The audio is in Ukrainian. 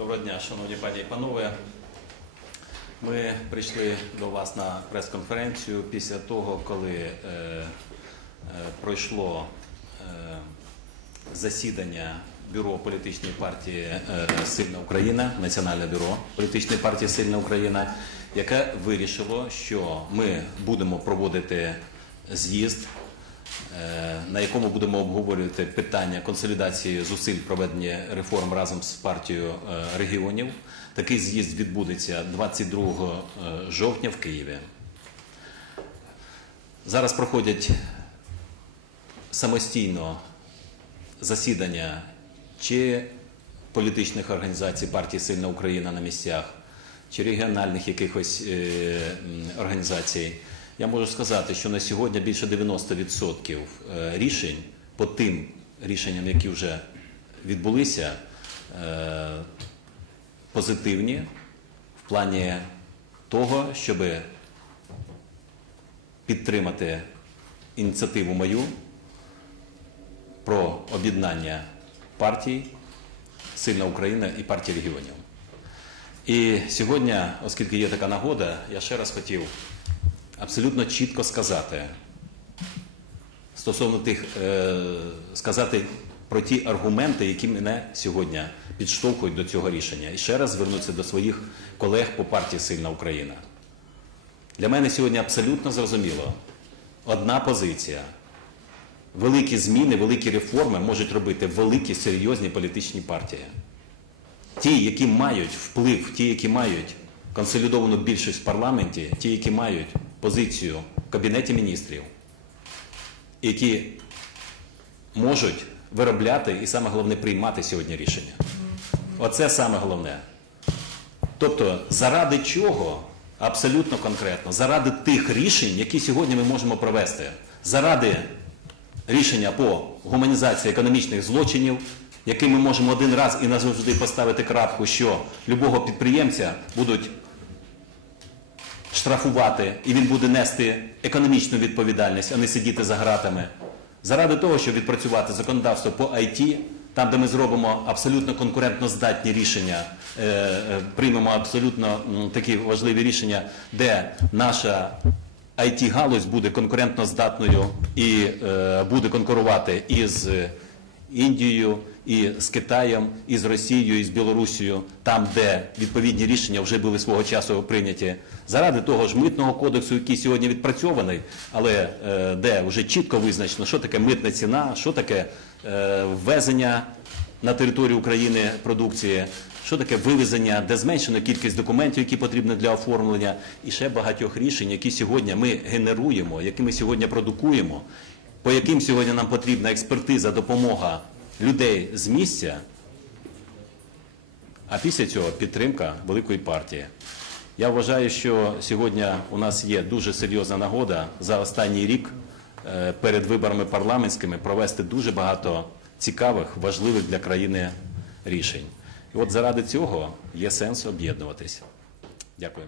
Доброго дня, шановні пані і панове. Ми прийшли до вас на прес-конференцію після того, коли е, е, пройшло е, засідання бюро політичної партії е, Сильна Україна, Національне бюро політичної партії Сильна Україна, яке вирішило, що ми будемо проводити з'їзд на якому будемо обговорювати питання консолідації зусиль проведення реформ разом з партією е, регіонів. Такий з'їзд відбудеться 22 е, жовтня в Києві. Зараз проходять самостійно засідання чи політичних організацій партії Сильна Україна на місцях, чи регіональних якихось е, організацій. Я можу сказати, що на сьогодні більше 90% е, рішень по тим рішенням, які вже відбулися, е, позитивні в плані того, щоб підтримати ініціативу мою про об'єднання партій Сильна Україна і партії регіонів. І сьогодні, оскільки є така нагода, я ще раз хотів абсолютно чітко сказати стосовно тих, е, сказати про ті аргументи, які мене сьогодні підштовхують до цього рішення. І ще раз звернутися до своїх колег по партії Сильна Україна. Для мене сьогодні абсолютно зрозуміло одна позиція. Великі зміни, великі реформи можуть робити великі серйозні політичні партії. Ті, які мають вплив, ті, які мають консолідовану більшість в парламенті, ті, які мають позицію в Кабінеті міністрів, які можуть виробляти і саме головне приймати сьогодні рішення. Оце саме головне. Тобто, заради чого абсолютно конкретно, заради тих рішень, які сьогодні ми можемо провести, заради рішення по гуманізації економічних злочинів, які ми можемо один раз і назавжди поставити крапку, що любого підприємця будуть штрафувати, і він буде нести економічну відповідальність, а не сидіти за ґратами. Заради того, щоб відпрацювати законодавство по IT, там, де ми зробимо абсолютно конкурентно здатні рішення, е, е, приймемо абсолютно такі важливі рішення, де наша IT-галузь буде конкурентно здатною і е, буде конкурувати із Індією, і з Китаєм, і з Росією, і з Білорусією, там, де відповідні рішення вже були свого часу прийняті, заради того ж митного кодексу, який сьогодні відпрацьований, але е, де вже чітко визначено, що таке митна ціна, що таке е, ввезення на територію України продукції, що таке вивезення, де зменшена кількість документів, які потрібні для оформлення, і ще багатьох рішень, які сьогодні ми генеруємо, які ми сьогодні продукуємо, по яким сьогодні нам потрібна експертиза, допомога людей з місця, а після цього підтримка великої партії. Я вважаю, що сьогодні у нас є дуже серйозна нагода за останній рік е, перед виборами парламентськими провести дуже багато цікавих, важливих для країни рішень. І от заради цього є сенс об'єднуватись. Дякую.